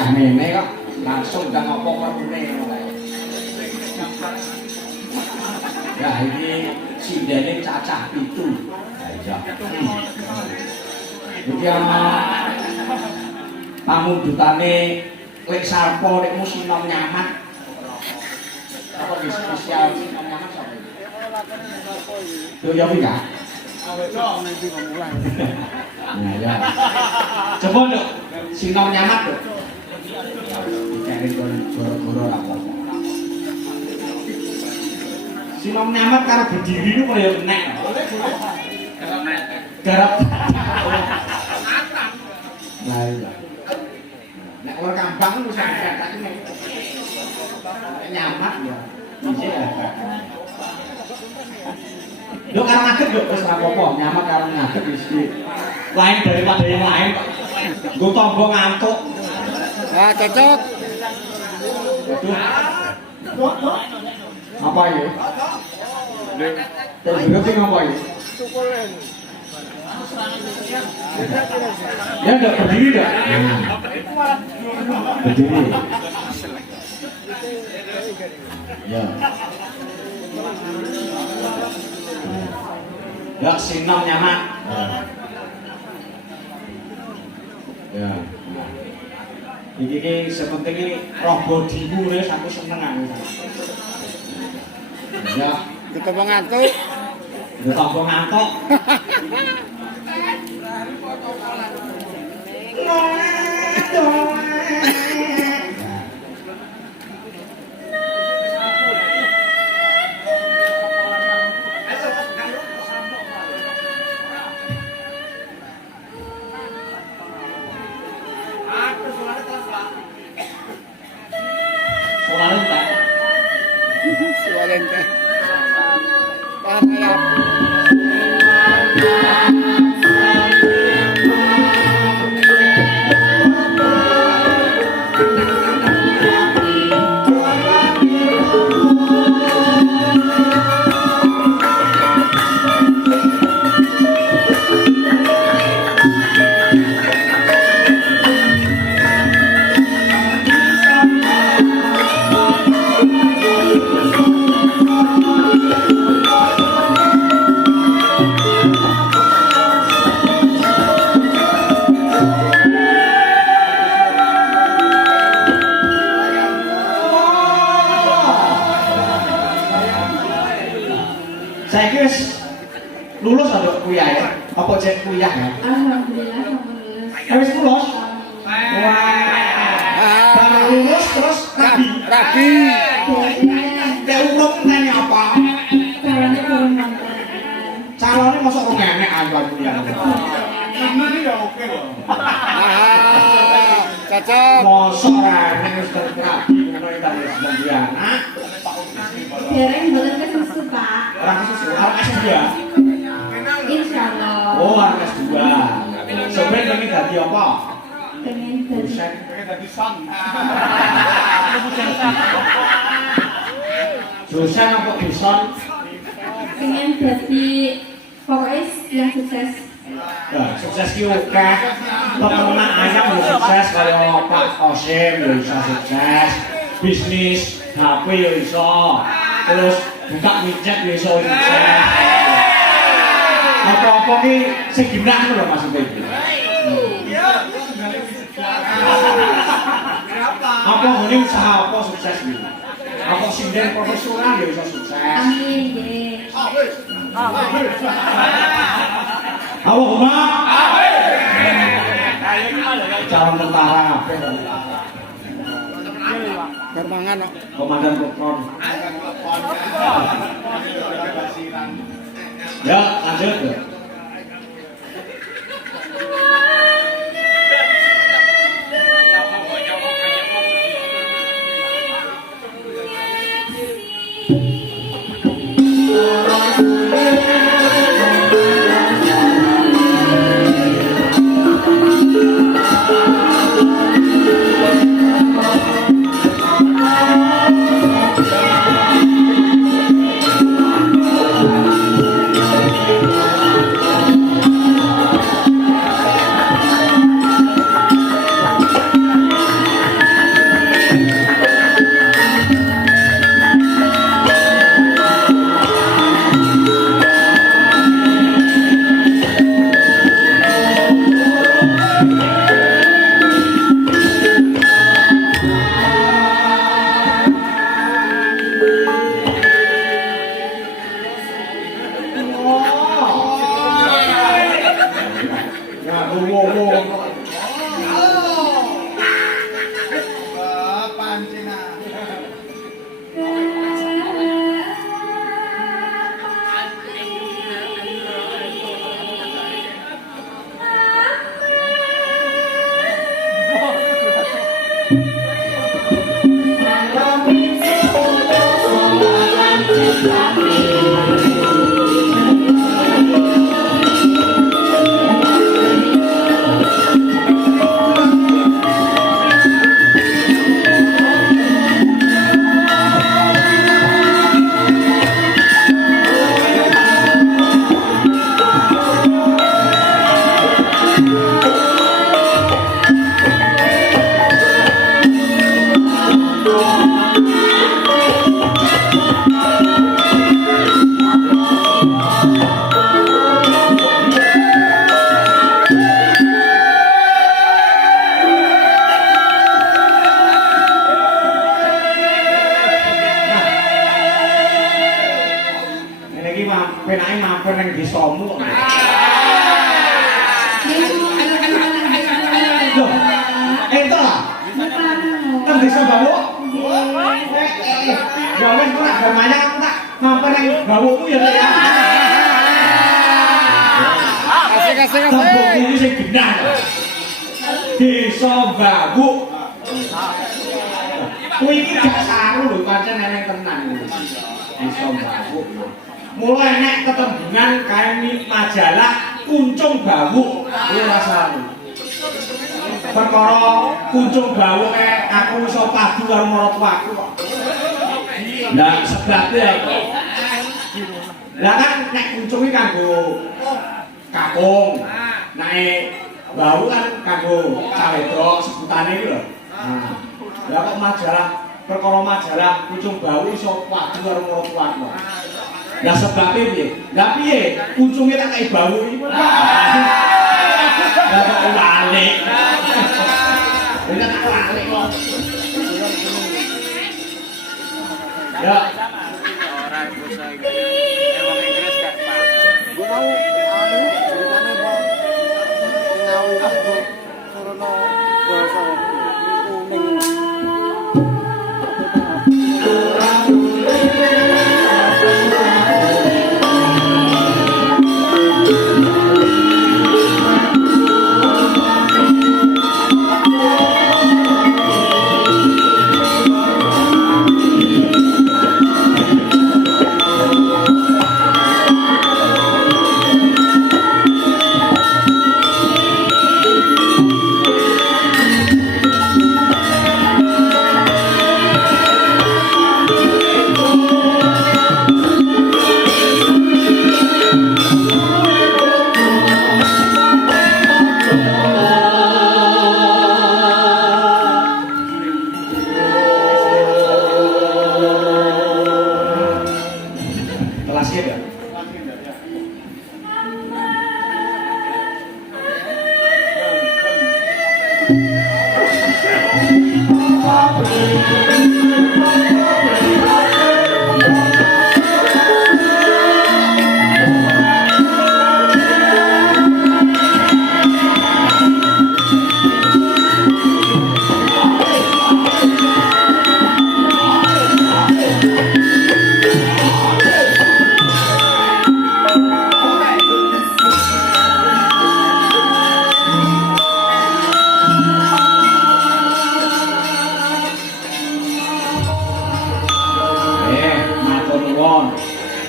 bocah nene kok langsung gak ngopo perune ya ini sindene cacah itu iya jadi ana pamundutane lek sarpo nek musinom nyaman apa di spesial sinom nyaman sapa iki yo ya nah ya coba dok sinom nyaman dok cari goro-goro apa sinom nyaman karo berdiri itu kaya enek garap nah iya nek orang kampung itu bisa dikatakan nyaman ya iya yo karo ngaget yo wis ora apa-apa nyaman karo ngaget wis lain daripada yang lain nggo tombo ngantuk ah cocok apa ya terus berarti apa ya ya enggak berdiri enggak berdiri ya ya sinom nyaman ya iki sepenting iki roh bodimu wis aku seneng aku ya ketemu ngantuk ketemu ngantuk Sualente. Paham lulus atau kuliah ya? Apa cek kuliah ya? Alhamdulillah lulus. Habis lulus? Wah. Baru lulus terus rabi. Dek urung nanya apa? Calonnya belum mantan. Calonnya masuk ke nenek alhamdulillah. Ini ya oke loh. Cocok. Masuk nenek wis rabi ngono iki tadi sembilan. Dereng boten kesusu, Pak. Ora kesusu, arek S2. Insyaallah. Oh, arek S2. Sampeyan pengen dadi apa? Pengen jadi Dosen. Pengen jadi sang. Dosen apa dosen? pengen jadi pokoknya yang sukses. Ya, sukses ki akeh. Teman-teman ayam yo sukses kaya Pak Kosim yo bisa sukses. Bisnis HP yo iso. Terus buka micet yo iso sukses. Apa-apa ki sing ginah lho maksudnya iki. Apa ngene usaha apa sukses iki? Apa sinden profesional yo iso sukses. Amin, nggih. Allahumma amin. Calon tentara kabeh. Germangan kok. Komandan Pokron. Ya, lanjut. nang desamu. Loh, ento lah. Nang desa bawu. Ya wes kok nak gamane aku tak mampir nang bawumu ya ya. Kasih. Kampung ini sing genah. Desa bawu. Kuwi iki gak saru lho pancen eneng tenan. Desa bawu. Mulai nek ketembungan kae majalah Kuncung Bawu ora saru. Perkara Kuncung Bawu aku iso padu karo maratuaku kok. Lah sebabnya lah kan nek kuncung iki kanggo kakung. Nek bawu kan kanggo cawedok sebutane iki lho. Nah, lah kok majalah perkara majalah Kuncung Bawu iso padu karo maratuaku. Lah sebabnya piye? Lah piye? Kuncunge tak kaya bawu iki. Lah kok balik. Ini tak balik kok. Ya. Orang bahasa Inggris. Emang Inggris gak paham. Gue mau ceritanya mau ngawi itu karena bahasa kuning. Kelasnya ya? Thank you.